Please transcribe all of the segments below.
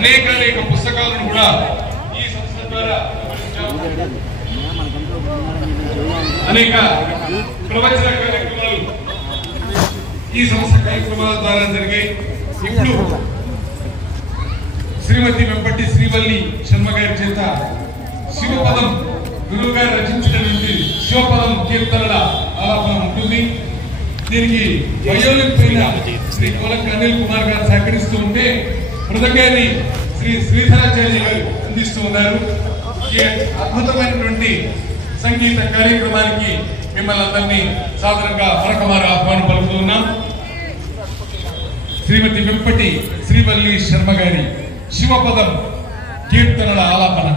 అనేక పుస్తకాలను కూడా ఈ సంస్థ ద్వారా అనేక ప్రవచన కార్యక్రమాలు ఈ సంస్థ కార్యక్రమాల ద్వారా జరిగాయి. ఇప్పుడు శ్రీమతి వెంపటి శ్రీవల్లి శర్మ గారి చేత శివపదం గురువు గారు రచించినటువంటి శివపదం కీర్తనల ఆలాపన ఉంటుంది. దీనికి వయోలిన్ పైన శ్రీ కోలక అనిల్ కుమార్ గారు సహకరిస్తూ ఉంటే మృదంగాన్ని శ్రీ శ్రీధరాచార్య గారు అందిస్తూ ఉన్నారు. ఈ అద్భుతమైనటువంటి సంగీత కార్యక్రమానికి మిమ్మల్ని అందరినీ సాధారణంగా మరొకమారు ఆహ్వానం పలుకుతున్నాం. శ్రీమతి వెంపటి శ్రీవల్లి శర్మ గారి శివపదం కీర్తనల ఆలాపన.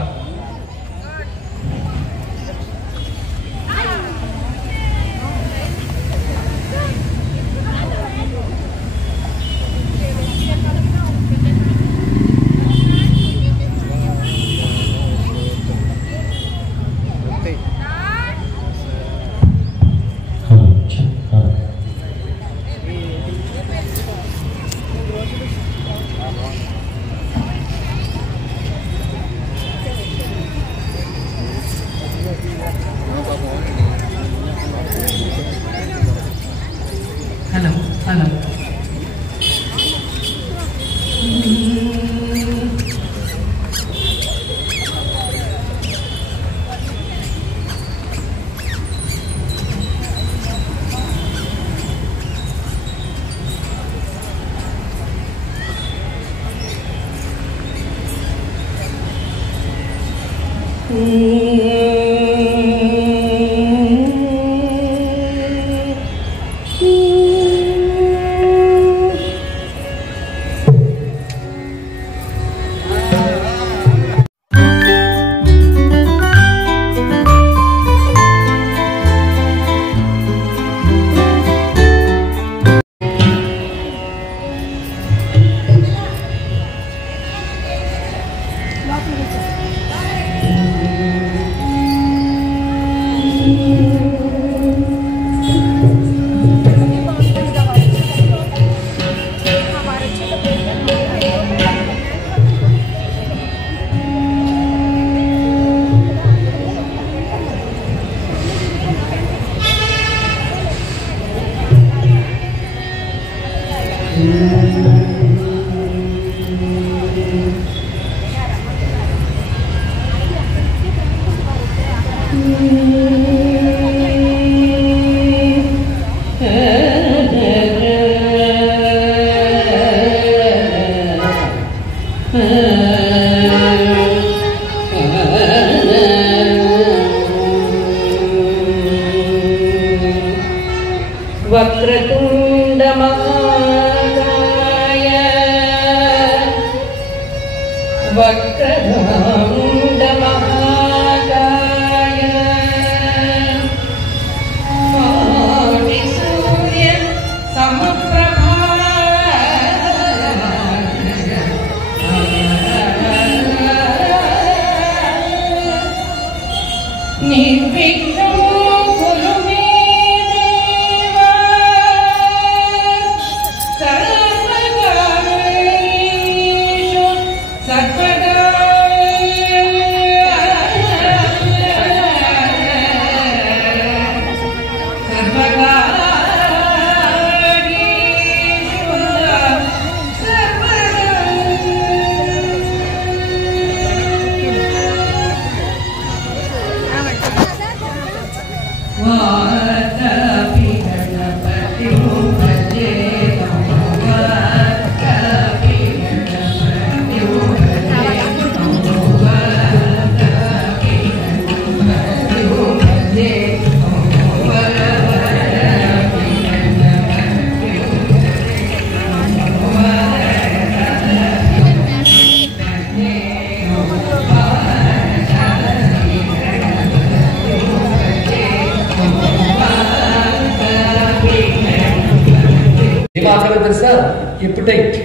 ఎపిటైట్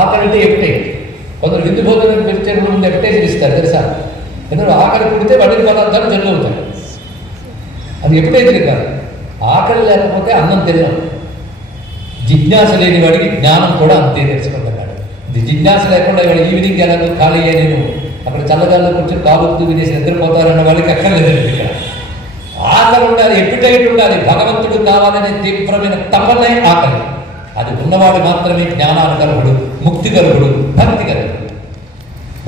ఆకలి అంటే ఎపిటైట్. కొందరు విందు భోజనం పెడితే ముందు ఎపిటైట్ ఇస్తారు తెలుసా? ఎందుకంటే ఆకలి పుడితే వండిన పదార్థాలు జల్లు అవుతాయి. అది ఎపిటైట్ కాదు. ఆకలి లేకపోతే అన్నం తినడం. జిజ్ఞాస లేని వాడికి జ్ఞానం కూడా అంతే తెలుసుకుంటున్నాడు. ఇది జిజ్ఞాస లేకుండా ఇవాళ ఈవినింగ్ ఎలా ఖాళీ అయ్యా నేను అక్కడ చల్లగాల్లో కూర్చొని కాలుతూ వినేసి నిద్రపోతారన్న వాళ్ళకి అక్కర్లేదండి. ఇక్కడ ఆకలి ఉండాలి, ఎపిటైట్ ఉండాలి, భగవంతుడు కావాలనే తీవ్రమైన తపనే ఆకలి. అది ఉన్నవాడు మాత్రమే జ్ఞానానుగర్భుడు, ముక్తి గర్భుడు, భక్తి గర్భుడు.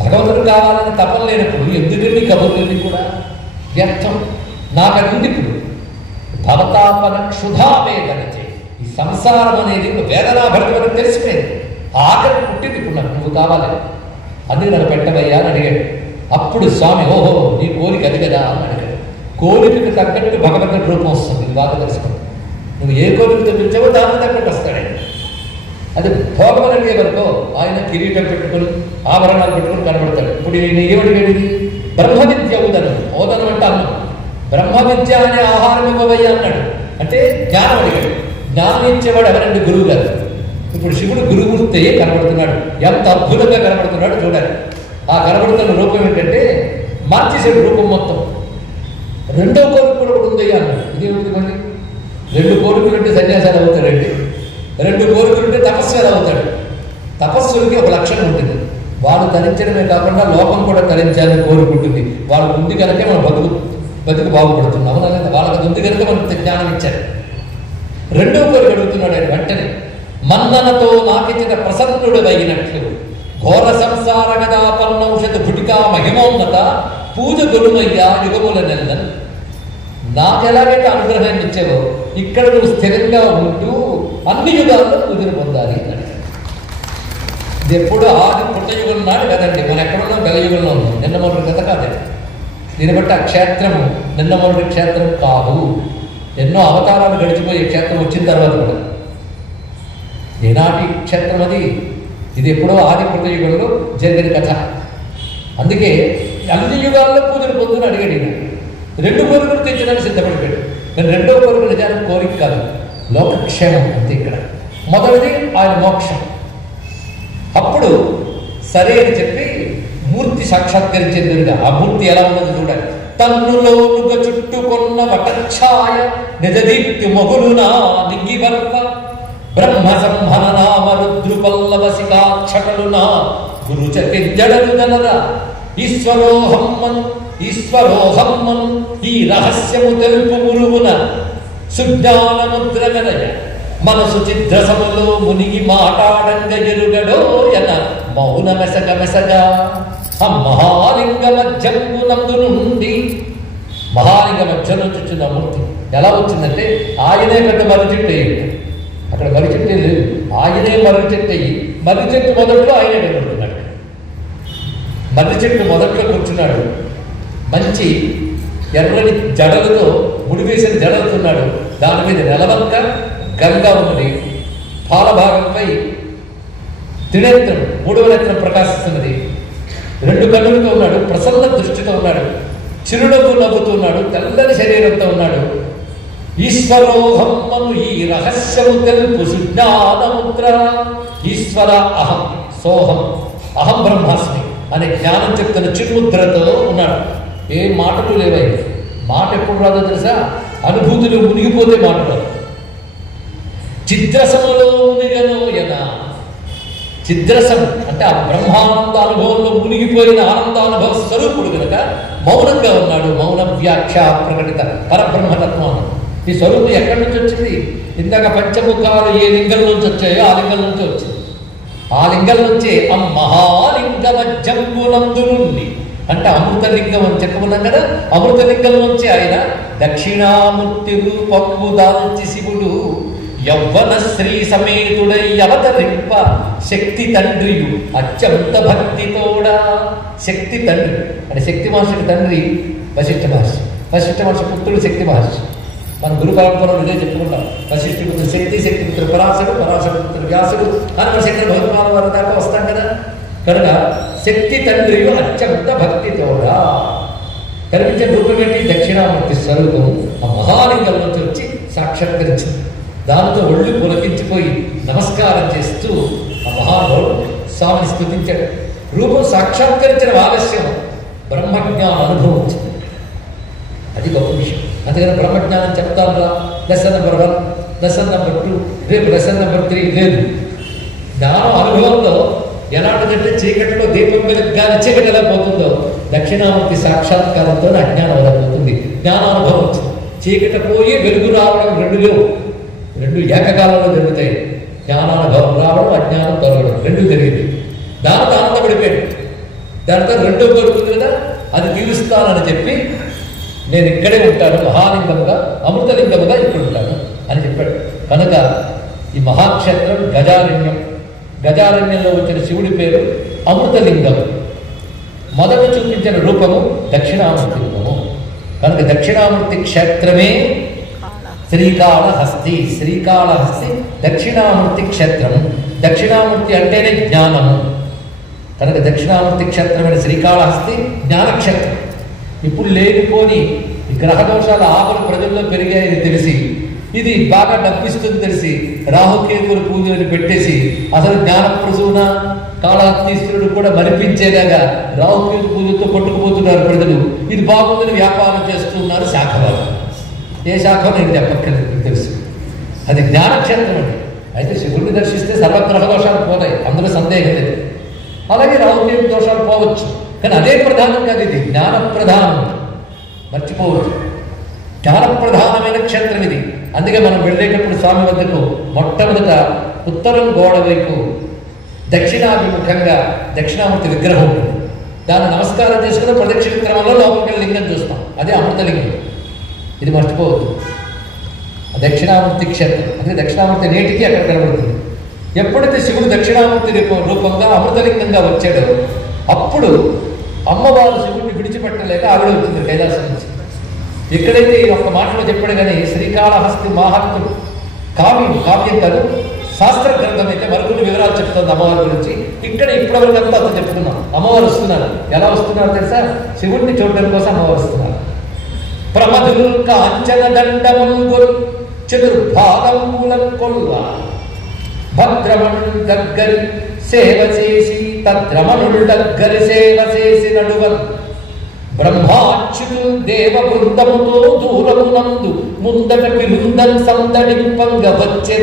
భగవంతుడు కావాలని తపన లేనప్పుడు ఎందుకండి కబుర్లన్నీ కూడా వ్యర్థం. నాకెందుకు భవతాపన క్షుధావేదన చే ఈ సంసారం అనేది వేదనాభరితం అని తెలిసిపోయింది. ఆకలి పుట్టింది ఇప్పుడు నాకు, నువ్వు కావాలి, అందుకు నన్ను పెట్టవయ్యా అని అడిగాడు. అప్పుడు స్వామి ఓహో నీ కోరిక అది కదా అని అడిగాడు. కోరికకు తగ్గట్టు భగవంతుడి రూపం వస్తుంది, ఇది బాగా తెలుసుకోండి. నువ్వు ఏ కోరికతో పిలిచావో దానికి తగ్గట్టు వస్తాడండి. అది భోగం అడిగే వరకు ఆయన కిరీటం పెట్టుకుని ఆభరణాలు పెట్టుకుని కనబడతాడు. ఇప్పుడు నేను ఏమడిగాడు? బ్రహ్మ విద్య ఉదనం, ఓదనం అంటే అన్నం. బ్రహ్మ విద్య అనే ఆహారం ఇవ్వవయ్యా అన్నాడు. అంటే జ్ఞానం అడిగాడు. జ్ఞానం ఇచ్చేవాడు ఎవరండి? గురువు గారు. ఇప్పుడు శివుడు గురుమూర్తి కనబడుతున్నాడు. ఎంత అద్భుతంగా కనబడుతున్నాడు చూడాలి. ఆ కనబడుతున్న రూపం ఏంటంటే మార్చేసాడు రూపం మొత్తం. రెండో కోరిక కూడా ఉందయ్యా అన్నాడు. ఇదేమిటి మళ్ళీ? 2 కోరికలు అంటే సన్యాసాలు అవుతాడండి, 2 కోరికలు ఉంటే తపస్సులు అవుతాడు. తపస్సులకి ఒక లక్షణం ఉంటుంది, వాళ్ళు తరించడమే కాకుండా లోకం కూడా తరించాలని కోరుకుంటుంది. వాళ్ళకు ఉంది కనుక మనం బతుకు బాగుపడుతున్నాం. వాళ్ళకి ఉంది కనుక మనకు జ్ఞానం ఇచ్చారు. రెండో కోరిక అడుగుతున్నాడు ఆయన వెంటనే. మన్ననతో నాకిచ్చిన ప్రసన్నుడు అయినట్లు ఘోర సంసార గదా పన్నౌషధ భుటికా మహిమోన్నత పూజ గొలుమయ్యా యుగముల నెల్లని. నాకు ఎలాగైతే అనుగ్రహాన్ని ఇచ్చావో ఇక్కడ నువ్వు స్థిరంగా ఉంటూ అన్ని యుగాల్లో పూజలు పొందాలి అని. ఇది ఎప్పుడు ఆది పుట్టయుగం నాడు కదండి. మనం ఎక్కడున్నాం? గలయుగంలో ఉన్నాం. నిన్న మొదటి కథ కాదండి. దీన్ని బట్టి ఆ క్షేత్రము నిన్న మొదటి క్షేత్రం కాదు. ఎన్నో అవతారాలు గడిచిపోయే క్షేత్రం వచ్చిన తర్వాత కూడా ఏనాటి క్షేత్రం అది? ఇది ఎప్పుడో ఆది పుట్టయుగంలో జరిగిన కథ. అందుకే అన్ని యుగాల్లో పూజలు పొందుని అడిగాడు ఈయన. 2 కోరికలు తెచ్చడానికి సిద్ధపడిపోయాడు. కానీ రెండో కోరిక నిజానికి కోరిక కాదు, లోకక్షేమం అంతే. ఇక్కడ మొదటిది ఆయన మోక్షం. అప్పుడు సరే అని చెప్పి మూర్తి సాక్షాత్కరించేందుగా ఆ మూర్తి ఎలా ఉన్నది చూడాలి. తన్నులోనుగా చుట్టుకొన్న వటఛాయ నిజదీప్తి మొగులునా నింగివర్ప బ్రహ్మ సంహననామ రుద్రుపల్లవ శిఖాక్షటలునా గురుచకింజడలు గలరా ఈశ్వరోహమ్మను ఈ రహస్యము తెలుపు మురుగున సుజ్ఞానముద్ర గదయ మనసు చిద్రసములో మునిగి మాటాడంగ ఎరుగడోయన మౌన మెసగ మెసగా ఆ మహాలింగ మధ్యంబునందు నుండి మహాలింగ మధ్యలో చుచ్చిన మూర్తి ఎలా వచ్చిందంటే ఆయనే పెద్ద మర్రి చెట్టు అయ్యి, అక్కడ మర్రి చెట్టు లేదు, ఆయనే మర్రి చెట్టు అయ్యి మర్రి చెట్టు మొదట్లో ఆయనే కనబడుతున్నాడు. మర్రి చెట్టు మొదట్లో కూర్చున్నాడు. మంచి ఎర్రని జడలతో ముడివేసిన జడలుతున్నాడు. దాని మీద నెలవంక గంగా ఉన్నది. పాలభాగంపై త్రినేత్రం 3వ నేత్రం ప్రకాశిస్తున్నది. 2 కన్నులతో ఉన్నాడు. ప్రసన్న దృష్టితో ఉన్నాడు. చిరునవ్వు నవ్వుతున్నాడు. తెల్లని శరీరంతో ఉన్నాడు. ఈశ్వరోహమ్మను ఈ రహస్యము తెలుపు సుజ్ఞానముద్ర. ఈశ్వర అహం సోహం అహం బ్రహ్మాస్మి అనే జ్ఞానం చెప్తున్న చిన్ముద్రతో ఉన్నాడు. ఏ మాటలు లేవై. మాట ఎప్పుడు రాదో తెలుసా? అనుభూతులు మునిగిపోతే మాట రాదు. చిద్రసములో మునిగనోయన. చిద్రసం అంటే ఆ బ్రహ్మానంద అనుభవంలో మునిగిపోయిన ఆనందానుభవ స్వరూపుడు కనుక మౌనంగా ఉన్నాడు. మౌన వ్యాఖ్య ప్రకటిత పరబ్రహ్మతత్వం. ఈ స్వరూపం ఎక్కడి నుంచి వచ్చింది? ఇందాక పంచముఖాలు ఏ లింగం నుంచి వచ్చాయో ఆ లింగం నుంచి వచ్చింది. ఆ లింగం నుంచే ఆ మహాలింగ మధ్యంబునందు నుండి అంటే అమృతలింగం అని చెప్పుకున్నాం కదా. అమృతలింగం నుంచి ఆయన దక్షిణామూర్తి రూపంబు దాల్చి శివుడు యవ్వన శ్రీ సమేతుడై అవతరింప శక్తి తండ్రియు అత్యంత భక్తితోడా. శక్తి తండ్రి అంటే శక్తి మహర్షికి తండ్రి వశిష్ఠ మహర్షి. వశిష్ఠ మహర్షి పుత్రుడు శక్తి మహర్షి. మన గురు పరంపరలో ఇదే చెప్పుకుంటాం. వశిష్ఠి పుత్రుడు శక్తి, శక్తి పుత్రుడు పరాశరుడు, పరాశరుడు పుత్రుడు వ్యాసుడు అని మన శక్తి భగవత్పాల వారి దాకా వస్తాం కదా. కనుక శక్తి తండ్రియు అత్యంత భక్తితోడా కనిపించే రూపం ఏంటి? దక్షిణామూర్తి స్వరూపం ఆ మహాలింగం నుంచి వచ్చి సాక్షాత్కరించింది. దానితో ఒళ్ళు పులకించిపోయి నమస్కారం చేస్తూ ఆ మహానుభావుడు స్వామిని స్తుతించాడు. రూపం సాక్షాత్కరించిన ఆలస్యం బ్రహ్మజ్ఞాన అనుభవం వచ్చింది. అది గొప్ప విషయం. అందుకని బ్రహ్మజ్ఞానం చెప్తాను రా. లెసన్ నెంబర్ 1, లెసన్ నెంబర్ 2, రేపు లెసన్ నెంబర్ 3 లేదు. జ్ఞానం అనుభవంలో ఎలాంటిదంటే చీకటిలో దీపం వెలగ్గానే చీకటి ఎలా పోతుందో దక్షిణామూర్తి సాక్షాత్కారంతో అజ్ఞానం ఎలా పోతుంది, జ్ఞానానుభవం వచ్చింది. చీకటి పోయి వెలుగు రావడం రెండు ఏకకాలంలో జరుగుతాయి. జ్ఞానానుభవం రావడం, అజ్ఞానం తొలగడం రెండు జరిగింది. దాంతో ఆనందపడిపోయాడు. దాంతో రెండో దొరుకుతుంది కదా, అది తీరుస్తానని చెప్పి నేను ఇక్కడే ఉంటాను, మహాలింగముగా అమృతలింగముగా ఇక్కడ ఉంటాను అని చెప్పాడు. కనుక ఈ మహాక్షేత్రం గజారణ్యం. గజారణ్యంలో వచ్చిన శివుడి పేరు అమృతలింగం. మొదట చూపించిన రూపము దక్షిణామూర్తి రూపము. కనుక దక్షిణామూర్తి క్షేత్రమే శ్రీకాళహస్తి. శ్రీకాళహస్తి దక్షిణామూర్తి క్షేత్రము. దక్షిణామూర్తి అంటేనే జ్ఞానము. కనుక దక్షిణామూర్తి క్షేత్రమైన శ్రీకాళహస్తి జ్ఞానక్షేత్రం. ఇప్పుడు లేనిపోని ఈ గ్రహదోషాల ఆపలు ప్రజల్లో పెరిగాయని తెలిసి, ఇది బాగా డబ్బిస్తుంది తెలిసి రాహుకేతువుల పూజలు పెట్టేసి అసలు జ్ఞానప్రసూన కాళహస్తీశ్వరుడు కూడా మరిపించేలాగా రాహుకేతు పూజలతో కొట్టుకుపోతున్నారు ప్రజలు. ఇది బాగుందని వ్యాపారం చేస్తున్నారు శాఖవారు. ఏ శాఖ నేను చెప్పక్కర్లేదు, తెలుసు. అది జ్ఞానక్షేత్రం అండి. అయితే శివుడిని దర్శిస్తే సర్వగ్రహ దోషాలు పోతాయి, అందులో సందేహం లేదు. అలాగే రాహుకేతు దోషాలు పోవచ్చు, కానీ అదే ప్రధానం కాదు. ఇది జ్ఞాన ప్రధానం, మర్చిపోవచ్చు. జ్ఞానప్రధానమైన క్షేత్రం ఇది. అందుకే మనం వెళ్ళేటప్పుడు స్వామి వద్దకు మొట్టమొదట ఉత్తరం గోడ వైపు దక్షిణాభిముఖంగా దక్షిణామూర్తి విగ్రహం ఉంటుంది. దాన్ని నమస్కారం చేసుకుని ప్రదక్షిణ క్రమంలో లోపలికి లింగం చూస్తాం. అదే అమృతలింగం. ఇది మర్చిపోవద్దు. దక్షిణామూర్తి క్షేత్రం. అందుకే దక్షిణామూర్తి నేటికి అక్కడ కనబడుతుంది. ఎప్పుడైతే శివుడు దక్షిణామూర్తి రూపంగా అమృతలింగంగా వచ్చాడో అప్పుడు అమ్మవారు శివుడిని విడిచిపెట్టలేక ఆవిడ వచ్చింది కైలాసం నుంచి. ఎక్కడైతే ఈ ఒక్క మాటలో చెప్పాడు కానీ శ్రీకాళహస్తి మహాత్ముడు కావ్యం కాదు, శాస్త్ర గ్రంథం అయితే మరికొన్ని వివరాలు చెప్తుంది అమ్మవారి గురించి. ఇక్కడ ఇప్పటివరకంతా అతను చెప్తున్నాం. అమ్మవారు వస్తున్నారు. ఎలా వస్తున్నారు తెలుసా? శివుడిని చూడడం కోసం అమ్మవారు వస్తున్నారు. ప్రమధులు కాంచన దండములు చతుర్భాగములం కొల్వ భద్రమణుడు దగ్గరి సేవ చేసి తద్రమణుడు దగ్గరి సేవ చేసి నడువన్ బ్రహ్మాచ్యులు దేవ బృందముతో దూరమునందు ముందట పిలుందన్ సందడింపంగ వచ్చే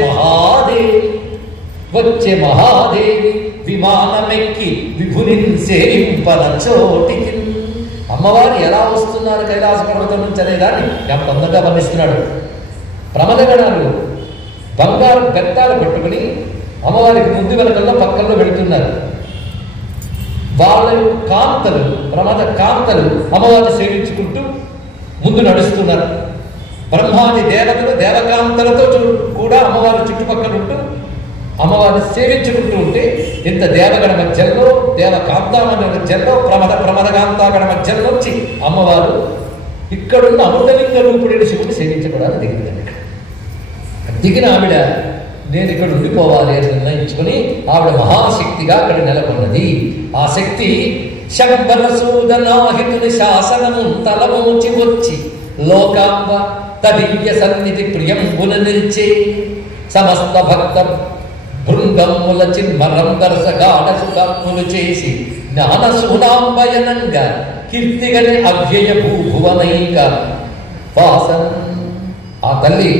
మహాదేవి విమానమెక్కి విభునిన్ సేవింపన చోటికి. అమ్మవారు ఎలా వస్తున్నారు కైలాస పర్వతం నుంచి అనేదాన్ని ఎంత అందంగా వర్ణిస్తున్నాడు. ప్రమదగణాలు బంగారు బెత్తాలు పెట్టుకుని అమ్మవారికి ముందు వెనకల్లో పక్కల్లో వెళుతున్నారు. వాళ్ళ కాంతలు, ప్రమద కాంతలు అమ్మవారిని సేవించుకుంటూ ముందు నడుస్తున్నారు. బ్రహ్మాది దేవతలు దేవకాంతలతో కూడా అమ్మవారి చుట్టుపక్కల ఉంటూ అమ్మవారిని సేవించుకుంటూ ఉంటే ఇంత దేవగణ మధ్యలో దేవకాంతామణ మధ్యలో ప్రమదకాంతాగణ మధ్యలో వచ్చి అమ్మవారు ఇక్కడున్న అమృతలింగ రూపుడైన శివుడిని సేవించకూడదని దిగిందండి. దిగిన ఆవిడ నేను ఇక్కడ ఉండిపోవాలి అని నిర్ణయించుకుని ఆవిడ మహాశక్తిగా అక్కడ నెలకొన్నది. ఆ శక్తి శంబరసూదనాహితుని శాసనము తలమూచి వచ్చి లోకాంబ తదివ్య సన్నిధి ప్రియంబున నిల్చే సమస్త భక్త బృంగముల చిన్మరందరసగాఢ సుఖములు చేసి జ్ఞానసూనాంబయనంగా కీర్తిగని అవ్యయ భూభువనైక వాసన. ఆ తల్లి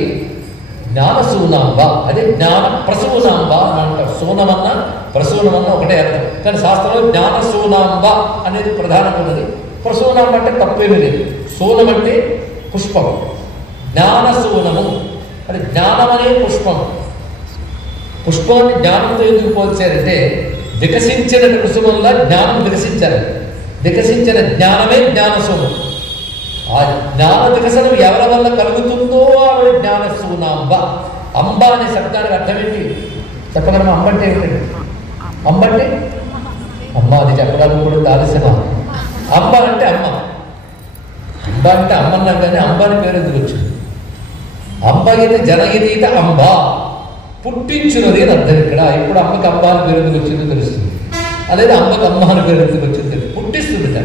జ్ఞానసూనాంబ, అదే జ్ఞాన ప్రసూనాంబ అని అంటారు. సూనమన్నా ప్రసూనమన్నా ఒకటే అర్థం, కానీ శాస్త్రంలో జ్ఞానసూనాంబ అనేది ప్రధానంగా ఉన్నది. ప్రసూనాంబ అంటే తప్పేమీ లేదు. సూనం అంటే పుష్పం, జ్ఞానసూనము అంటే జ్ఞానం అనే పుష్పం. పుష్పాన్ని జ్ఞానంతో ఎందుకు పోల్చారంటే వికసించిన కుసుమంలా జ్ఞానం వికసించాలి. వికసించిన జ్ఞానమే జ్ఞానసూనం. ఆ జ్ఞాన వికసనం ఎవరి వల్ల కలుగుతుందో ఆవిడ జ్ఞానసూనాంబ. అంబ అనే శబ్దానికి అర్థం ఏంటి చెప్పగలమా? అంబ అంటే ఏమిటండి? అంబ అంటే అమ్మ. అది చెప్పడానికి కూడా ఆలస్యమా? అంబ అంటే అమ్మ. అంబ అంటే అమ్మన్నాం కానీ అంబ అని పేరు ఎందుకు వచ్చింది? అంబ అయితే జనయితీత అంబ, పుట్టించున్నది అని అర్థం. ఇక్కడ ఇప్పుడు అమ్మకి అంబ అని పేరు ఎందుకు వచ్చిందో తెలుస్తుంది. అలాగే అమ్మకి అమ్మ అని పేరు ఎందుకు వచ్చిందో తెలుసు. పుట్టిస్తుంది కదా.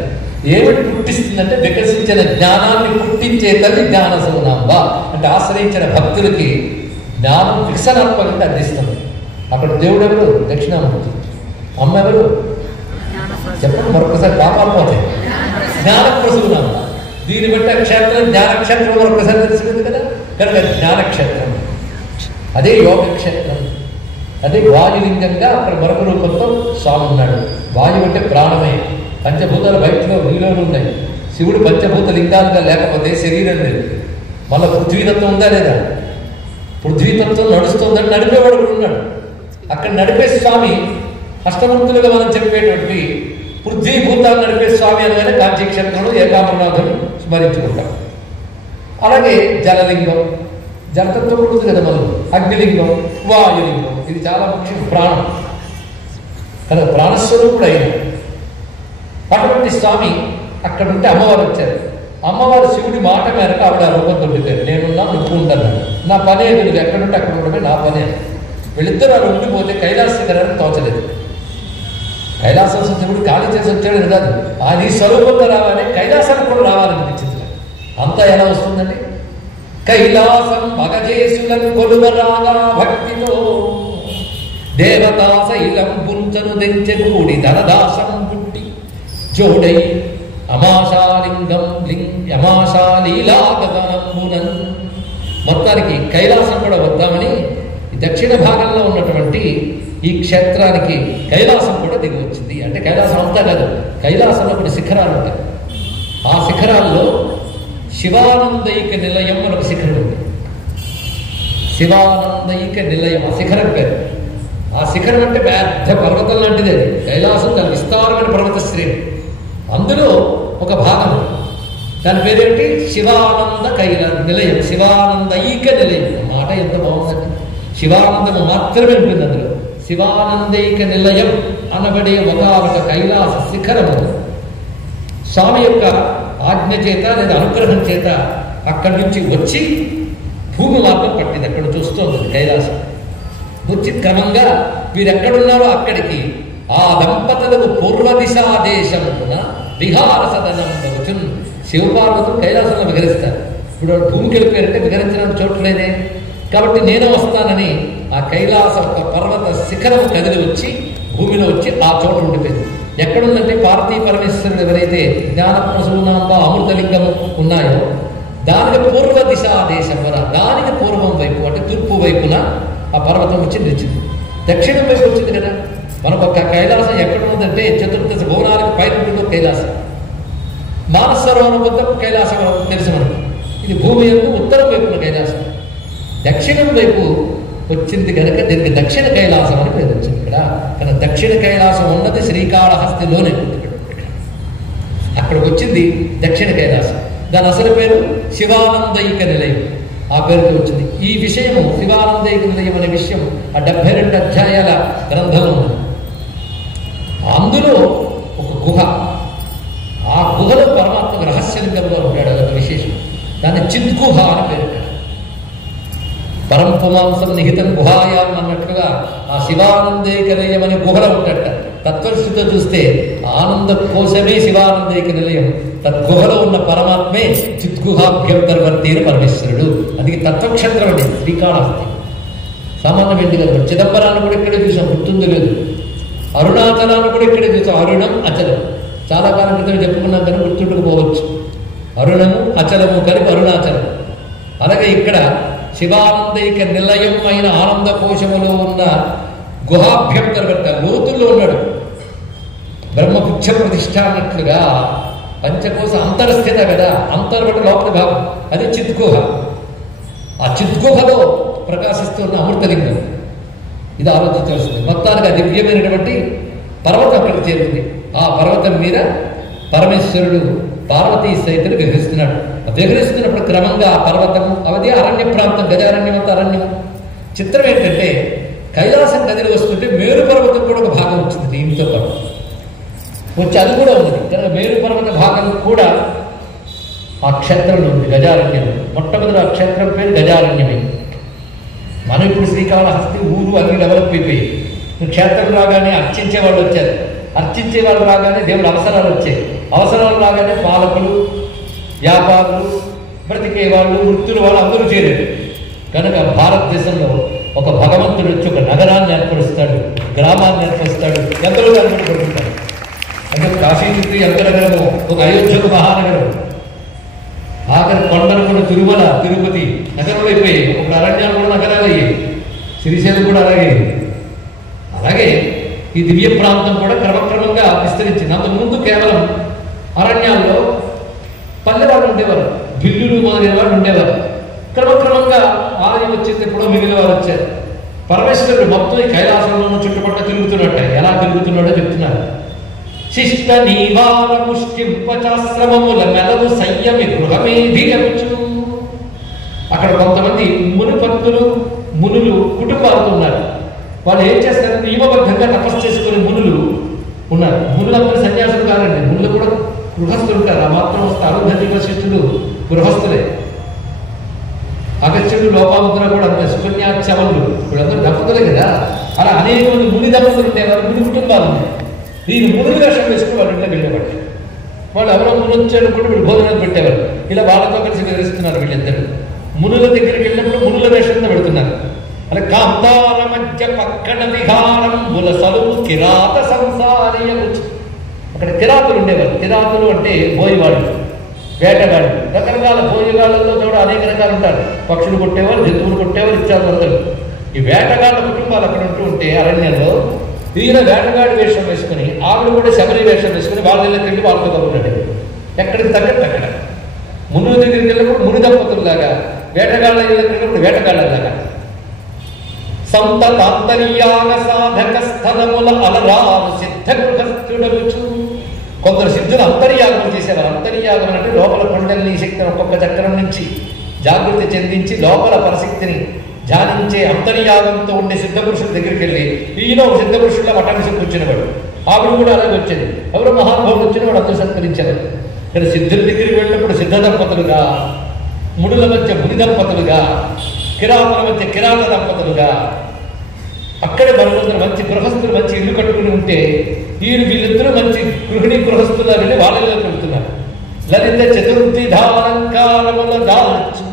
ఏమిటి పుట్టిస్తుందంటే వికసించిన జ్ఞానాన్ని పుట్టించే తల్లి జ్ఞానసూనాంబ. అంటే ఆశ్రయించిన భక్తులకి జ్ఞానం వికసనాత్మకంగా అందిస్తుంది. అక్కడ దేవుడు ఎవరు? దక్షిణామూర్తి. అమ్మ ఎవరు చెప్పండి మరొకసారి, పాపాలు పోతాయి. జ్ఞానప్రసూనాంబ. దీన్ని బట్టి ఆ క్షేత్రం జ్ఞానక్షేత్రం మరొకసారి తెలిసింది కదా. కనుక జ్ఞానక్షేత్రం, అదే యోగక్షేత్రం. అదే వాయులింగంగా అక్కడ మరొక రూపంతో స్వామి ఉన్నాడు. వాయువు అంటే ప్రాణమే. పంచభూతాలు బయటలో నీలోనూ ఉన్నాయి. శివుడు పంచభూత లింగాలుగా లేకపోతే శరీరం లేదు. మళ్ళీ పృథ్వీతత్వం ఉందా లేదా? పృథ్వీతత్వం నడుస్తుందని నడిపేవాడు కూడా ఉన్నాడు. అక్కడ నడిపే స్వామి అష్టమూర్తులుగా మనం చెప్పేటువంటి పృథ్వీభూతాలు నడిపే స్వామి అనగానే కాంచీక్షేత్రంలో ఏకాంబరనాథుని స్మరించుకుంటాం. అలాగే జలలింగం, జలతత్వం కూడా ఉంది కదా మనం. అగ్నిలింగం, వాయులింగం, ఇది చాలా ముఖ్యం. ప్రాణం కనుక ప్రాణస్వరూపుడు అయిన అటువంటి స్వామి అక్కడ ఉంటే అమ్మవారు వచ్చారు. అమ్మవారు శివుడి మాట మేరకు ఆవిడ రూపంతో ఉండిపోయారు. నేనున్నా నువ్వు ఉంటాను, నా పనే నువ్వు ఎక్కడుంటే అక్కడ ఉండడమే నా పనే. వీళ్ళిద్దరూ అలా ఉండిపోతే కైలాస శిఖరానికి తోచలేదు. కైలాసం శివుడు ఖాళీ చేసి వచ్చాడని కాదు, ఆయన ఈ స్వరూపంగా రావాలని కైలాసానికి కూడా రావాలనిపించింది. అంతా ఎలా వస్తుందండి? కైలాసం మగజేసులను కొలువరాగా భక్తితో దేవతా శైలం పుంచను తెంచె కూడి ధనదాసం పుట్టి జోడై అమాశాలింగం అమాశాలీలాగనంబునన్. మొత్తానికి కైలాసం కూడా వద్దామని దక్షిణ భాగంలో ఉన్నటువంటి ఈ క్షేత్రానికి కైలాసం కూడా దిగి వచ్చింది. అంటే కైలాసం అంతా కాదు, కైలాసంలో కొన్ని శిఖరాలు ఉంటాయి. ఆ శిఖరాల్లో శివానందైక నిలయం అని ఒక శిఖరం ఉంది. శివానందైక నిలయం ఆ శిఖరం పేరు. ఆ శిఖరం అంటే పెద్ద పర్వతం లాంటిది. అది కైలాసం దాని విస్తారమైన పర్వత శ్రేణి. అందులో ఒక భాగం, దాని పేరేంటి? శివానంద నిలయం, శివానందైక నిలయం. మాట ఎంత బాగుందండి. శివానందము మాత్రమే ఉంటుంది అందులో. శివానందైక నిలయం అనబడే ఒక కైలాస శిఖరము స్వామి యొక్క ఆజ్ఞ చేత లేదా అనుగ్రహం చేత అక్కడి నుంచి వచ్చి భూమి మార్గం పట్టింది. అక్కడ చూస్తోంది కైలాసం. వచ్చి క్రమంగా వీరెక్కడున్నారో అక్కడికి ఆ దంపతులకు పూర్వ దిశాదేశమున విహార సదనం భవతున్. శివపార్వతులు కైలాసంలో విహరిస్తారు. ఇప్పుడు భూమికి వెళ్ళిపోయారంటే విహరించడానికి చోట్లేదే. కాబట్టి నేను వస్తానని ఆ కైలాస పర్వత శిఖరం కదిలి వచ్చి భూమిలో వచ్చి ఆ చోట ఉండిపోయింది. ఎక్కడుందంటే పార్వతీ పరమేశ్వరుడు ఎవరైతే జ్ఞానపరశునాంబ అమృతలింగం ఉన్నాయో దానికి పూర్వ దిశాదేశం వర, దానికి పూర్వం వైపు అంటే తూర్పు వైపున ఆ పర్వతం వచ్చి నిలిచింది. దక్షిణం వైపు వచ్చింది కదా. మనకు ఒక కైలాసం ఎక్కడ ఉందంటే చతుర్దశ భువనాలకు పైన ఉంటుందో కైలాసం. మానసరోవరం వద్ద కైలాసం తెలుసు మనకు. ఇది భూమి యొక్క ఉత్తరం వైపున కైలాసం. దక్షిణం వైపు వచ్చింది కనుక దీనికి దక్షిణ కైలాసం అని పేరు వచ్చింది ఇక్కడ. కానీ దక్షిణ కైలాసం ఉన్నది శ్రీకాళహస్తిలోనే. అక్కడికి వచ్చింది దక్షిణ కైలాసం. దాని అసలు పేరు శివానందైక నిలయం. ఆ పేరుతో వచ్చింది. ఈ విషయము శివానందైక నిలయం అనే విషయం ఆ 72 అధ్యాయాల గ్రంథంలో ఉంది. అందులో ఒక గుహ, ఆ గుహలో పరమాత్మ రహస్యలింగంలో ఉంటాడు. అదొక విశేషం. దాన్ని చిద్గుహ అని పేరు. పరంపుమాంసం నిహితం గుహాయాం అన్నట్లుగా ఆ శివానందైక నిలయం అనే గుహలో ఉంటాడట. తత్వదృష్టితో చూస్తే ఆనంద కోశమే శివానందైక నిలయం. తద్గుహలో ఉన్న పరమాత్మే చిద్గుహాభ్యంతర్వర్తి అయిన పరమేశ్వరుడు. అందుకే తత్వక్షేత్రం అండి శ్రీకాళహస్తి. సామాన్యమైంది కదా. చిదంబరాన్ని కూడా ఇక్కడే చూసాం, గుర్తుందో లేదు. అరుణాచలాన్ని కూడా ఇక్కడే చూసాం. అరుణం అచలం చాలా కాలం క్రితం చెప్పుకున్నాం కానీ గుర్తుండకపోవచ్చు. అరుణము అచలము కలిపి అరుణాచలం. అలాగే ఇక్కడ శివానందైక నిలయం అయిన ఆనంద కోశములో ఉన్న గుహాభ్యంతర్వర్త లోతుల్లో ఉన్నాడు. బ్రహ్మపుచ్చ ప్రతిష్ట అన్నట్లుగా పంచకోశ అంతర్స్థిత కదా. అంతర్వట లోపల భాగం అది చిద్గుహ. ఆ చిద్గుహలో ప్రకాశిస్తున్న అమృతలింగం. ఇది ఆలోచించాల్సింది. మొత్తానికి ఆ దివ్యమైనటువంటి పర్వతం అక్కడికి చేరుతుంది. ఆ పర్వతం మీద పరమేశ్వరుడు పార్వతీ సైతులు విహరిస్తున్నాడు. విహరిస్తున్నప్పుడు క్రమంగా ఆ పర్వతము అవధి అరణ్య ప్రాంతం, గజారణ్యం అంతా అరణ్యం. చిత్రం ఏంటంటే కైలాసం కదిలి వస్తుంటే మేరు పర్వతం కూడా ఒక భాగం వచ్చింది దీంతో పాటు వచ్చి అది కూడా ఉంది. కనుక మేరు పర్వత భాగం కూడా ఆ క్షేత్రంలో ఉంది. గజారణ్యం మొట్టమొదటి ఆ క్షేత్రం పేరు గజారణ్యమే. మనం ఇప్పుడు శ్రీకాళహస్తి ఊరు అన్ని డెవలప్ అయిపోయి క్షేత్రం రాగానే అర్చించే వాళ్ళు వచ్చారు. అర్చించే వాళ్ళు రాగానే దేవుడు అవసరాలు వచ్చాయి. అవసరాలు రాగానే పాలకులు, వ్యాపారులు, బ్రతికే వాళ్ళు, వృత్తులు వాళ్ళు అందరూ చేరారు. కనుక భారతదేశంలో ఒక భగవంతుడు వచ్చి ఒక నగరాన్ని ఏర్పరుస్తాడు, గ్రామాన్ని ఏర్పరుస్తాడు, ఎందరో ఏర్పడుతుంటారు. అంటే కాశీకి ఎంత నగరము, ఒక అయోధ్యకు మహానగరం. ఆఖరి కొండలు కూడా తిరుమల, తిరుపతి నగరాలు అయిపోయాయి. ఒక అరణ్యాలు కూడా నగరాలు అయ్యాయి. శ్రీశైలం కూడా అలాగే. ఈ దివ్య ప్రాంతం కూడా క్రమక్రమంగా విస్తరించింది. అంతకుముందు కేవలం అరణ్యాల్లో పల్లెవాళ్ళు ఉండేవారు, బిల్లులు మొదలైన వాళ్ళు ఉండేవారు. క్రమక్రమంగా ఆలయం వచ్చేటప్పుడు మిగిలిన వారు వచ్చారు. పరమేశ్వరుడు మొత్తం ఈ కైలాసంలోనూ చుట్టుపట్ల తిరుగుతున్నట్టే. ఎలా తిరుగుతున్నాడో చెప్తున్నారు. శిష్ట నీవార ముష్టింపచాశ్రమముల మెలవు సంయమి గృహమేధియవచ్చు. అక్కడ కొంతమంది మునిపత్తులు మునులు కుటుంబాలతో ఉన్నారు. వాళ్ళు ఏం చేస్తారు? నియమబద్ధంగా తపస్సు చేసుకునే మునులు ఉన్నారు. మునులందరూ సన్యాసులు కాదండి, మునులు కూడా గృహస్థులు ఉంటారు. ఆ మాత్రం వస్తే అరుంధతి వశిష్ఠులు గృహస్థులే. అగత్యుడు లోపాముద్ర కూడా అంతే, సుకన్యాచవనులు వీళ్ళందరూ దంపతులే కదా. అలా అనేక మంది ముని దంపతులు ఉండేవారు, ముని కుటుంబాలు ఉన్నాయి. దీని మునులు వేషం వేసుకుని వాళ్ళ ఇంట్లో వెళ్ళేవాళ్ళు. వాళ్ళు ఎవరో మును వచ్చారు కూడా వీళ్ళు భోజనం పెట్టేవారు. ఇలా వాళ్ళతో కలిసి వివరిస్తున్నారు వీళ్ళిద్దరు. మునుల దగ్గరికి వెళ్ళినప్పుడు మునుల వేషంతో పెడుతున్నారు. అలా కాంతాల మధ్య పక్కన విహారం సలువు కిరాత సంసారియముచు. అక్కడ కిరాతులు ఉండేవారు. కిరాతులు అంటే బోయివాళ్ళు, వేటగాళ్ళు. రకరకాల భోజగాళ్ళలో చూడ అనేక రకాలు ఉంటారు. పక్షులు కొట్టేవారు, జంతువులు కొట్టేవారు, ఇత్యాదులు అందరూ. ఈ వేటగాళ్ళ కుటుంబాలు అక్కడ ఉంటూ ఉంటే అరణ్యంలో ఈయన వేటగాడి వేషం వేసుకుని, ఆవిడ కూడా శబరి వేషం వేసుకుని వాళ్ళ ఇళ్ళకి వెళ్ళి వాళ్ళతో కబుర్లాడు. ఎక్కడికి తగ్గట్టు అక్కడ మునుల దగ్గరికి వెళ్ళినప్పుడు ముని దంపతుల్లాగా, వేటగాళ్ళ ఇళ్ళకి వెళ్ళినప్పుడు వేటగాళ్ళలాగా. సంతతాంతర్యాగ సాధక స్థలముల అలరాలు సిద్ధ గృహస్థుడముచు. కొందరు సిద్ధులు అంతర్యాగం చేశారు. అంతర్యాగం అంటే లోపల కొండల్ని శక్తిని ఒక్కొక్క చక్రం నుంచి జాగృతి చెందించి లోపల పరశక్తిని ధ్యానించే అంతర్యాగంతో ఉండే సిద్ధపురుషుల దగ్గరికి వెళ్ళి, ఈయన ఒక సిద్ధపురుషుల్లో మఠానికి కూర్చునేవాడు. ఆవిడ కూడా అలాగే వచ్చేది. ఎవరో మహానుభావులు వచ్చిన వాడు అందరూ సత్కరించారు. ఇక్కడ సిద్ధుల దగ్గరికి వెళ్ళినప్పుడు సిద్ధ దంపతులుగా, మునుల మధ్య ముని దంపతులుగా, కిరాతుల మధ్య కిరాత దంపతులుగా, అక్కడే మరొందరు మంచి గృహస్థులు మంచి ఇల్లు కట్టుకుని ఉంటే వీళ్ళిద్దరూ మంచి గృహిణి గృహస్థులా వెళ్ళి వాళ్ళలో పెడుతున్నారు. లలిత చతుర్థి ధారంకారముల దాల్చు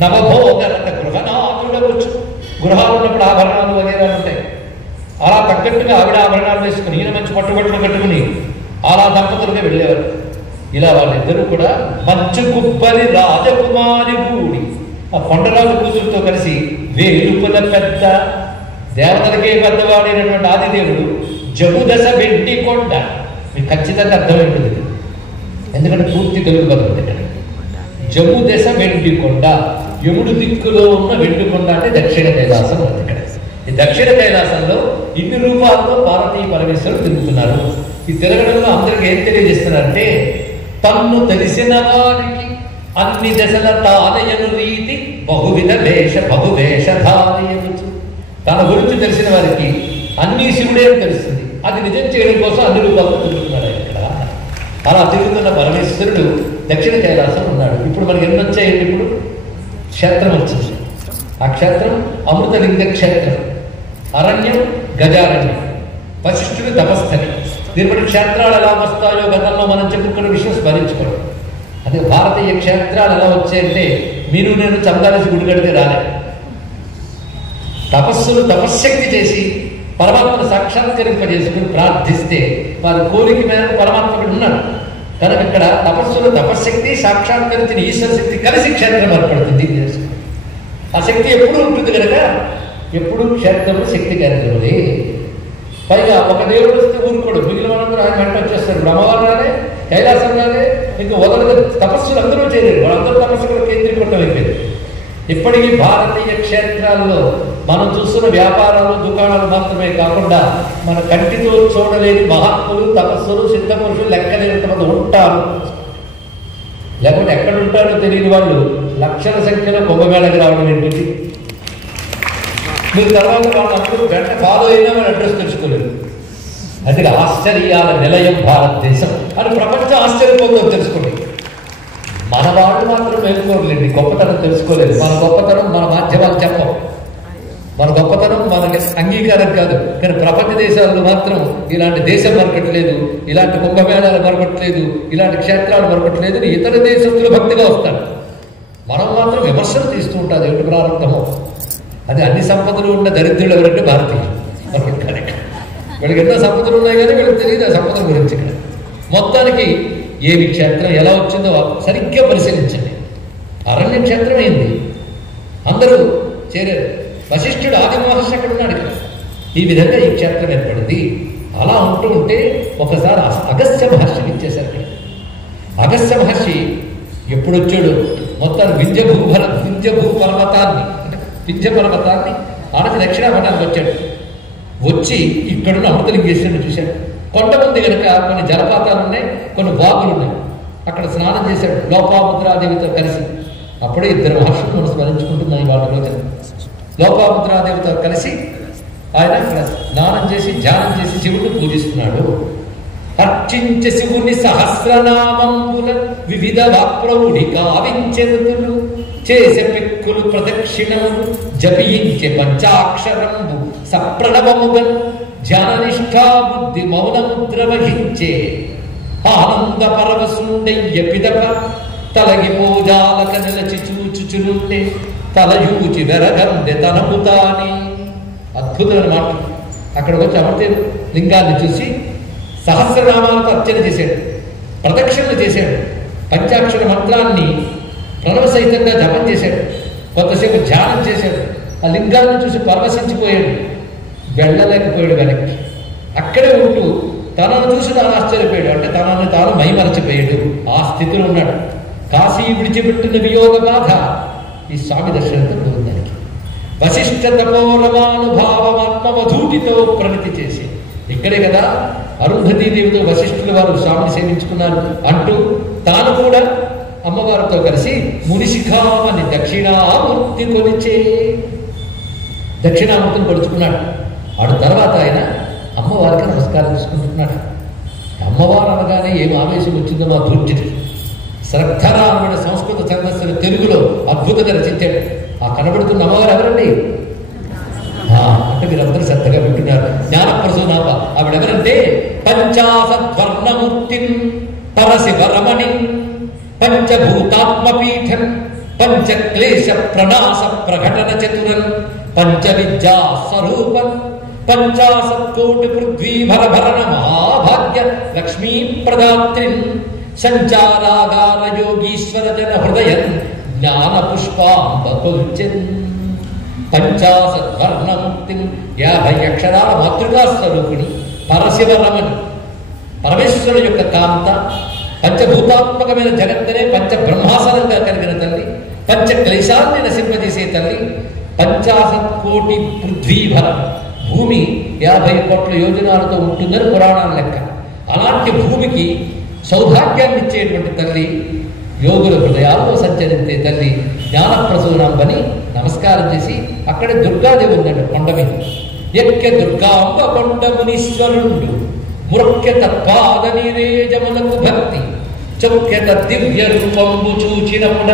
నవభోగరత గృహనాథుడవచ్చు. గృహాలు ఉన్నప్పుడు ఆభరణాలు వగేరాలు ఉంటాయి. అలా తగ్గట్టుగా ఆవిడ ఆభరణాలు వేసుకుని, ఈయన మంచి పట్టుబట్టలు కట్టుకుని అలా దంపతులుగా వెళ్ళేవారు. ఇలా వాళ్ళిద్దరూ కూడా మంచు కుబ్బరి రాజకుమారి గూడి, ఆ కొండరాజు కూతురుతో కలిసి వేలుపుల పెద్ద దేవతలకే పెద్దవాడైనటువంటి ఆదిదేవుడు జబుదశ వెండి కొండ. మీకు ఖచ్చితంగా అర్థమైంటుంది, ఎందుకంటే పూర్తి తెలుగు పదం ఇక్కడ. జబుదశ వెండి కొండ, యముడు దిక్కులో ఉన్న వెండి కొండ అంటే దక్షిణ కైలాసం ఉంది. ఇక్కడ ఈ దక్షిణ కైలాసంలో ఇన్ని రూపాల్లో పార్వతీ పరమేశ్వరుడు తిరుగుతున్నారు. ఈ తిరగడంలో అందరికి ఏం తెలియజేస్తున్నారంటే, తన్ను తెలిసిన వారికి అన్ని దశల తాలయను రీతి బహువిధ బహువేషధారయనుచు. తన గురించి తెలిసిన వారికి అన్ని శివుడే అని తెలుస్తుంది. అది నిజం చేయడం కోసం అన్ని రూపాలతో తిరుగుతున్నాడు ఇక్కడ. అలా తిరుగుతున్న పరమేశ్వరుడు దక్షిణ కైలాసం ఉన్నాడు. ఇప్పుడు మనకి ఎన్ని వచ్చాయండి? ఇప్పుడు క్షేత్రం వచ్చింది. ఆ క్షేత్రం అమృతలింగ క్షేత్రం, అరణ్యం గజారణ్యం, వశిష్ఠుడు తపస్థలి. దీని బట్టి క్షేత్రాలు ఎలా వస్తాయో గతంలో మనం చెప్పుకున్న విషయం స్మరించుకోవడం. అదే భారతీయ క్షేత్రాలు ఎలా వచ్చాయంటే, మీరు నేను చందాలేసి గుడి కడితే రాలే. తపస్సులు తపశ్శక్తి చేసి పరమాత్మను సాక్షాత్కరింపజేసుకుని ప్రార్థిస్తే వారి కోరిక మేరకు పరమాత్మ ఉన్నాడు. కనుక ఇక్కడ తపస్సులు తపశ్శక్తి సాక్షాత్కరించిన ఈశ్వర శక్తి కలిసి క్షేత్రం ఏర్పడుతుంది. ఆ శక్తి ఎప్పుడూ ఉంటుంది కనుక ఎప్పుడు క్షేత్రంలో శక్తి కేంద్రములే. పైగా ఒక దేవుడు వస్తే ఊరుకోడు, మిగిలిన వాళ్ళందరూ ఆయన వెంట వచ్చేస్తారు. బ్రహ్మవారు రాలే, కైలాసం రాలే, ఇంకా వదలగా తపస్సులు అందరూ చేయలేరు. వాళ్ళందరూ తపస్సులు కేంద్రీకృతం అయిపోయింది. ఇప్పటికీ భారతీయ క్షేత్రాల్లో మనం చూస్తున్న వ్యాపారాలు దుకాణాలు మాత్రమే కాకుండా మన కంటితో చూడలేని మహాత్ములు తపస్సులు సిద్ధపురుషులు లెక్కలేనంతమంది ఉంటారు. లేకపోతే ఎక్కడ ఉంటారో తెలియని వాళ్ళు లక్షల సంఖ్యలో కుంభమేళకి రావడం ఏంటి? మీరు తర్వాత వాళ్ళందరూ గంట ఫాలో అయినా మన అడ్రస్ తెలుసుకోలేదు. అది ఆశ్చర్యాల నిలయం భారతదేశం అని ప్రపంచం ఆశ్చర్యపోతుందో తెలుసుకోండి. మన వాళ్ళు మాత్రం మేలుకోలేండి, గొప్పతనం తెలుసుకోలేదు. మన గొప్పతనం మన మాధ్యమాలు చెప్పం. మన గొప్పతనం మనకి అంగీకారం కాదు. కానీ ప్రపంచ దేశాల్లో మాత్రం ఇలాంటి దేశం మరొకట్లేదు, ఇలాంటి కుంభమేళాలు మరొకట్లేదు, ఇలాంటి క్షేత్రాలు మరొకట్లేదు. ఇతర దేశస్తులు భక్తిగా వస్తారు. మనం మాత్రం విమర్శలు తీస్తూ ఉంటారు. ఏమిటి ప్రారంభమో అది. అన్ని సంపదలు ఉన్న దరిద్రులు ఎవరంటే భారతీయులు. వీళ్ళకి ఎన్నో సంపదలు ఉన్నాయి కానీ వీళ్ళకి తెలియదు ఆ సంపదల గురించి. ఇక్కడ మొత్తానికి ఏమి క్షేత్రం ఎలా వచ్చిందో సరిగ్గా పరిశీలించండి. అరణ్య క్షేత్రం అయింది, అందరూ చేరారు. వశిష్ఠుడు ఆది మహర్షి అక్కడ ఉన్నాడు. ఇక్కడ ఈ విధంగా ఈ క్షేత్రం ఏర్పడింది. అలా ఉంటూ ఉంటే ఒకసారి అగస్త్య మహర్షికి ఇచ్చేశారు. అగస్త్య మహర్షి ఎప్పుడొచ్చాడు, మొత్తం వింధ్య పర్వతాన్ని అంటే వింధ్య పర్వతాన్ని ఆనతి దక్షిణాపటానికి వచ్చాడు. వచ్చి ఇక్కడున్న అమృతలింగేశ్వరుని చూశాడు. కొండ ఉంది కనుక కొన్ని జలపాతాలు ఉన్నాయి, కొన్ని వాగులు ఉన్నాయి. అక్కడ స్నానం చేశాడు లోపాముద్రాదేవితో కలిసి. అప్పుడే ఇద్దరు మహర్షులు మనం స్మరించుకుంటున్నాయి వాళ్ళ రోజున. లోపాముద్రాదేవితో కలిసి ఆయన అక్కడ స్నానం చేసి ధ్యానం చేసి శివుడిని పూజిస్తున్నాడు. అర్చించ శివుని సహస్రనామంబుల వివిధ వాక్ప్రౌఢి కావించెరుతులు చేసే పెక్కులు ప్రదక్షిణములు జపించే పంచాక్షరంబు సప్రణవముగన్ ధ్యాననిష్ఠా బుద్ధి మౌనముద్ర వహించే ఆనంద పరవశుండయ్య పిదప తలగి పూజాలక నిలచి చూచుచునుండే తలయూచి వెరగందె తనముతాని. అద్భుతమైన మాట. అక్కడికి వచ్చి అమృత లింగాన్ని చూసి సహస్రనామాలతో అర్చన చేశాడు, ప్రదక్షిణలు చేశాడు, పంచాక్షర మంత్రాన్ని ప్రణవ సహితంగా జపం చేశాడు, కొంతసేపు ధ్యానం చేశాడు. ఆ లింగాన్ని చూసి పరవశించిపోయాడు, వెళ్ళలేకపోయాడు వెనక్కి. అక్కడే ఉంటూ తనను చూసి తాను ఆశ్చర్యపోయాడు. అంటే తనని తాను మైమరచిపోయాడు. ఆ స్థితిలో ఉన్నాడు. కాశీ విడిచిపెట్టిన వియోగ బాధ ఈ స్వామి దర్శనంతో పోయిందానికి. వశిష్ఠ తపోరమానుభావమాత్మవధూటితో ప్రణతి చేసి ఇక్కడే కదా అరుంధతీదేవితో వశిష్ఠుల వారు స్వామిని సేవించుకున్నారు అంటూ తాను కూడా అమ్మవారితో కలిసి మునిశిఖామని దక్షిణామూర్తి కొలిచే దక్షిణామూర్తిని కొలుచుకున్నాడు. ఆడు తర్వాత ఆయన అమ్మవారికి నమస్కారం చేసుకుంటున్నాడు. అమ్మవారు అనగానే ఏం ఆవేశం వచ్చిందో మా దుర్జితి. శ్రద్ధరాముడి సంస్కృత ఛందస్సును తెలుగులో అద్భుతంగా రచించాడు. ఆ కనబడుతున్న అమ్మవారు ఎవరండి అంటే మీరందరూ శ్రద్ధగా వింటున్నారు. జ్ఞానప్రసూనాప ఆవిడెవరంటే పంచాసద్వర్ణమూర్తి పరశివరమణి పంచభూతాత్మపీఠం పంచక్లేశ ప్రణాశ ప్రకటన చతురం పంచవిద్యా స్వరూపం 50 కోటి పృథ్వీభర భరణ మహాభాగ్య లక్ష్మీ ప్రదాత్రిం సంచారాగార యోగీశ్వర జన హృదయ జ్ఞాన పుష్పాంబకుల్చన్ 50 వర్ణముక్తి 50 అక్షరాల మాతృకా స్వరూపిణి పరశివరమణి పరమేశ్వరుడు యొక్క కాంత పంచభూతాత్మకమైన జగత్తనే పంచబ్రహ్మాసనంగా కలిగిన తల్లి, పంచక్లేశాన్ని నశింపజేసే తల్లి, 50 కోటి పృథ్వీభర భూమి 50 కోట్ల యోజనాలతో ఉంటుందని పురాణాల లెక్క. అలాంటి భూమికి సౌభాగ్యాన్ని ఇచ్చేటువంటి తల్లి, యోగుల హృదయాల్లో సంచరించే తల్లి జ్ఞానప్రసూనాంబని నమస్కారం చేసి అక్కడే దుర్గాదేవి ఉందండి కొండ మీద. ఎక్కె దుర్గాంబ కొండ మునీశ్వరుండు మురక్కెత పాద నీరేజములకు భక్తి చొక్కెత దివ్య రూపంబు చూచినప్పుడ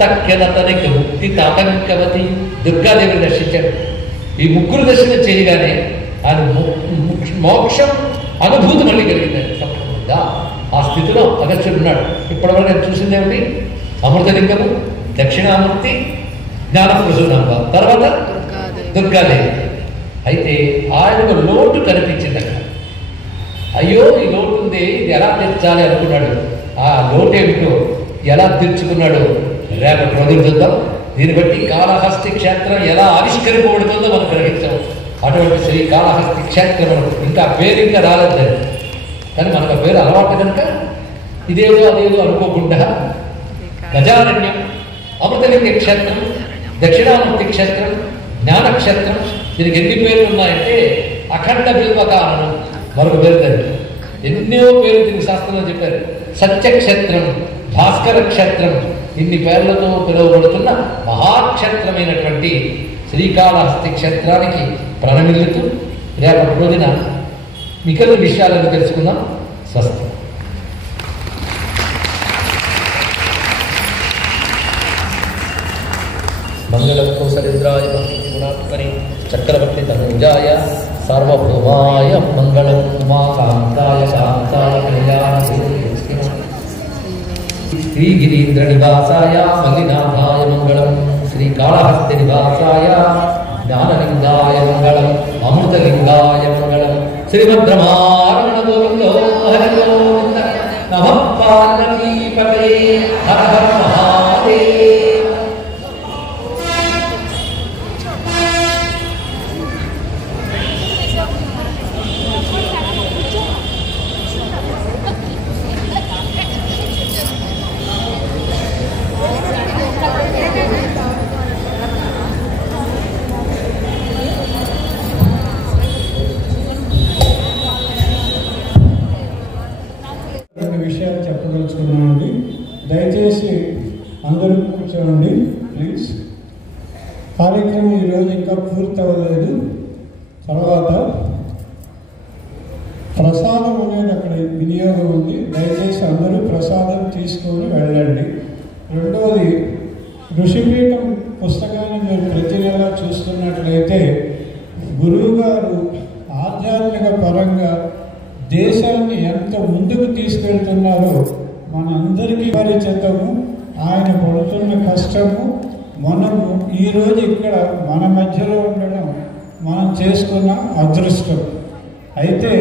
తక్కెన తనకి ముక్తి తాటంకవతి. దుర్గాదేవిని దర్శించాడు. ఈ ముగ్గురు దర్శనం చేయగానే ఆయన మోక్షం అనుభూతి మళ్ళీ కలిగిందండి. తప్పకుండా ఆ స్థితిలో అగత్యుడున్నాడు. ఇప్పటివరకు నేను చూసింది ఏమిటి? అమృతలింగము, దక్షిణామూర్తి, జ్ఞానప్రసూనాంబ, తర్వాత దుర్గాదేవి. అయితే ఆయనకు లోటు కనిపించింది అక్కడ. అయ్యో ఈ లోటు ఉంది, ఇది ఎలా తీర్చాలి అనుకున్నాడు. ఆ లోటు ఏమిటో ఎలా తీర్చుకున్నాడు రేపటి రోజులు చూద్దాం. దీన్ని బట్టి కాళహస్తి క్షేత్రం ఎలా ఆవిష్కరింపబడుతుందో మనం గ్రహించాం. అటువంటి శ్రీ కాళహస్తి క్షేత్రం ఇంకా పేరు ఇంకా రాలేదండి, కానీ మనకు పేరు అలవాటు కనుక ఇదేదో అదేదో అనుకోకుండా గజారణ్యం, అమృతలింగ క్షేత్రం, దక్షిణామూర్తి క్షేత్రం, జ్ఞానక్షేత్రం, దీనికి ఎన్ని పేర్లు ఉన్నాయంటే అఖండ బిల్వకారణం మరొక పేరు దాన్ని. ఎన్నో పేర్లు దీనికి శాస్త్రంలో చెప్పారు. సత్యక్షేత్రం, భాస్కర క్షేత్రం, ఇన్ని పేర్లతో పిలువబడుతున్న మహాక్షేత్రమైనటువంటి శ్రీకాళహస్తి క్షేత్రానికి ప్రణమిల్లుతూ రేపటి రోజున మిగిలిన విషయాలను తెలుసుకుందాం. స్వస్తి. మంగళం కౌసలేంద్రాయ గుణాత్మని చక్రవర్తి తనుజాయ సార్వభౌమాయ మంగళం ఉమాకాంతాయ శాంతాయ కళ్యాణ శ్రీగిరీంద్ర నివాసాయ మల్లినాథాయ మంగళం శ్రీకాళహస్తి నివాసాయ జ్ఞానలింగాయ మంగళం అమృతలింగాయ మంగళం శ్రీమద్రమారమణ గోవిందో హరి గోవింద నమః పార్వతీపతే హర హర మహాదేవ. ఈరోజు ఇంకా పూర్తి అవ్వలేదు. తర్వాత ప్రసాదం అనేది అక్కడ వినియోగం ఉంది, దయచేసి అందరూ ప్రసాదం తీసుకొని వెళ్ళండి. రెండవది, ఋషిపీఠం పుస్తకాన్ని మీరు ప్రతి నెల చూస్తున్నట్లయితే గురువు గారు ఆధ్యాత్మిక పరంగా దేశాన్ని ఎంత ముందుకు తీసుకెళ్తున్నారో మనందరికీ పరిచితము. ఆయన పడుతున్న కష్టము, మనము ఈరోజు ఇక్కడ మన మధ్యలో ఉండడం మనం చేసుకున్న అదృష్టం. అయితే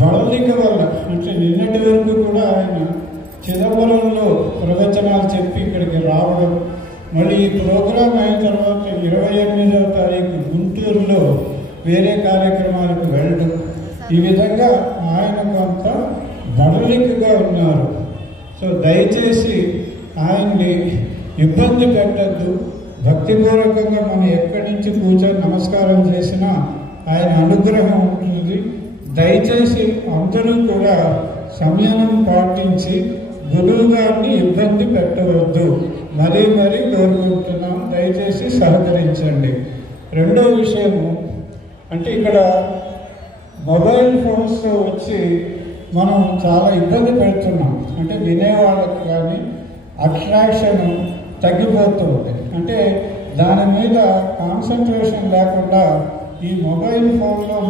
బడలిక వల్ల, అంటే నిన్నటి వరకు కూడా ఆయన చిదంబరంలో ప్రవచనాలు చెప్పి ఇక్కడికి రావడం, మళ్ళీ ఈ ప్రోగ్రాం అయిన తర్వాత 28వ తారీఖు గుంటూరులో వేరే కార్యక్రమాలకు వెళ్ళడం, ఈ విధంగా ఆయన కొంత బడలికగా ఉన్నారు. సో దయచేసి ఆయన్ని ఇబ్బంది పెట్టద్దు. భక్తిపూర్వకంగా మనం ఎక్కడి నుంచి కూర్చొని నమస్కారం చేసినా ఆయన అనుగ్రహం ఉంటుంది. దయచేసి అందరూ కూడా సంయమనం పాటించి గురువు గారిని ఇబ్బంది పెట్టవద్దు, మరీ మరీ కోరుకుంటున్నాం. దయచేసి సహకరించండి. రెండో విషయము, అంటే ఇక్కడ మొబైల్ ఫోన్స్ వచ్చి మనం చాలా ఇబ్బంది పెడుతున్నాం. అంటే వినేవాళ్ళకి కానీ అట్రాక్షన్ తగ్గిపోతుంది. అంటే దాని మీద కాన్సన్ట్రేషన్ లేకుండా ఈ మొబైల్ ఫోన్లో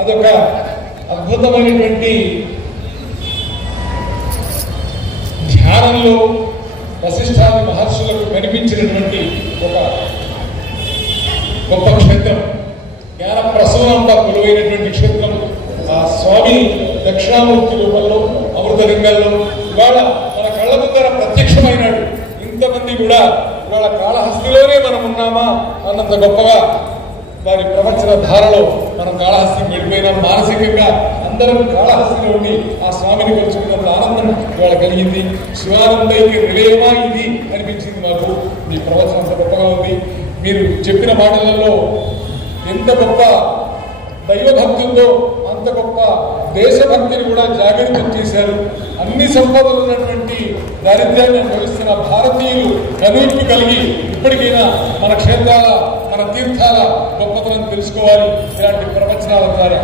అదొక అద్భుతమైనటువంటి ధ్యానంలో వశిష్ఠాది మహర్షులకు కనిపించినటువంటి ఒక గొప్ప క్షేత్రం, జ్ఞాన ప్రసవనంగా కొలువైనటువంటి క్షేత్రం. ఆ స్వామి దక్షిణామూర్తి రూపంలో అమృతలింగంలో ఇవాళ మన కళ్ళ ముందర ప్రత్యక్షమైనాడు. ఇంతమంది కూడా ఇవాళ కాళహస్తిలోనే మనం ఉన్నామా అన్నంత గొప్పగా వారి ప్రవచన ధారలో మనం కాళహస్తికి వెళ్ళిపోయినాం. మానసికంగా అందరం కాళహస్తిలో ఉండి ఆ స్వామిని కొలుచుకున్నంత ఆనందం ఇవాళ కలిగింది. శివానందైకి నిలయమా ఇది అనిపించింది నాకు. మీ ప్రవచనం అంత గొప్పగా ఉంది. మీరు చెప్పిన మాటలలో ఎంత గొప్ప దైవభక్తుల్లో అంత గొప్ప దేశభక్తిని కూడా జాగృతం చేశారు. అన్ని సంపదలు ఉన్నటువంటి దారిద్ర్యాన్ని అనుభవిస్తున్న భారతీయులు కనువిప్పు కలిగి ఇప్పటికైనా మన క్షేత్రాల, మన తీర్థాల గొప్పతనం తెలుసుకోవాలి ఇలాంటి ప్రవచనాల ద్వారా.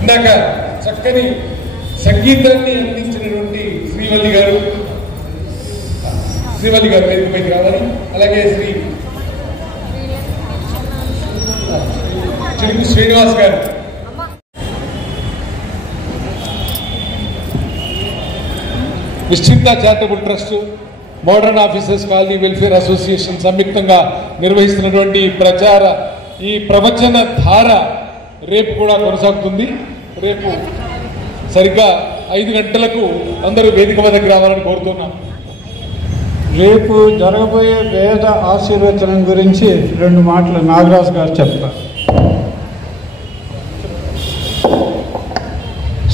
ఇందాక చక్కని సంగీతాన్ని అందించినటువంటి శ్రీవల్లి గారు వేదికపైకి రావాలి. అలాగే శ్రీ చిలుకు శ్రీనివాస్ గారు, Nischinta charitable trust, modern officers colony welfare association సంయుక్తంగా నిర్వహిస్తున్నటువంటి ఈ ప్రవచన ధార రేపు కూడా కొనసాగుతుంది. రేపు సరిగ్గా 5 గంటలకు అందరూ వేదిక వద్దకు రావాలని కోరుతున్నాం. రేపు జరగబోయే వేద ఆశీర్వచనం గురించి 2 మాటలు నాగరాజు గారు చెప్తారు.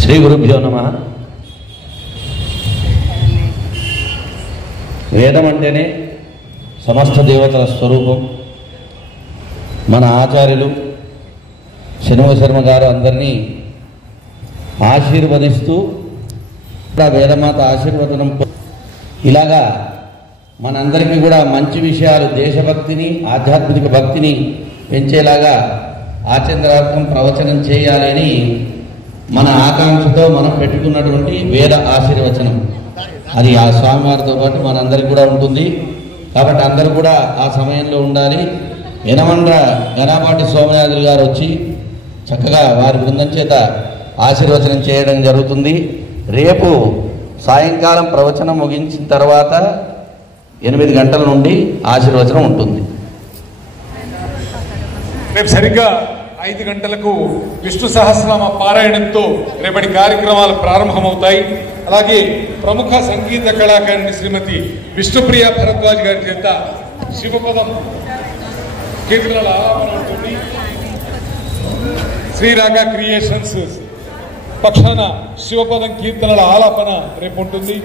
శ్రీ గురుభ్యో నమః. వేదం అంటేనే సమస్త దేవతల స్వరూపం. మన ఆచార్యులు శనివ శర్మ గారు అందరినీ ఆశీర్వదిస్తూ వేదమాత ఆశీర్వదనం ఇలాగా మనందరికీ కూడా మంచి విషయాలు, దేశభక్తిని, ఆధ్యాత్మిక భక్తిని పెంచేలాగా ఆచంద్రార్థం ప్రవచనం చేయాలని మన ఆకాంక్షతో మనం పెట్టుకున్నటువంటి వేద ఆశీర్వచనం. అది ఆ స్వామివారితో పాటు మనందరికి కూడా ఉంటుంది. కాబట్టి అందరూ కూడా ఆ సమయంలో ఉండాలి. యనమండ్ర గణపాటి సోమనాథులు గారు వచ్చి చక్కగా వారి బృందం చేత ఆశీర్వచనం చేయడం జరుగుతుంది. రేపు సాయంకాలం ప్రవచనం ముగించిన తర్వాత 8 గంటల నుండి ఆశీర్వచనం ఉంటుంది. రేపు సరిగ్గా 5 గంటలకు విష్ణు సహస్రనామ పారాయణంతో రేపటి కార్యక్రమాలు ప్రారంభమవుతాయి. అలాగే ప్రముఖ సంగీత కళాకారిణి శ్రీమతి విష్ణుప్రియ భరద్వాజ్ గారి చేత శివపదం కీర్తనల ఆలాపన ఉంటుంది. శ్రీరాగ క్రియేషన్స్ పక్షాన శివపదం కీర్తనల ఆలాపన రేపు ఉంటుంది.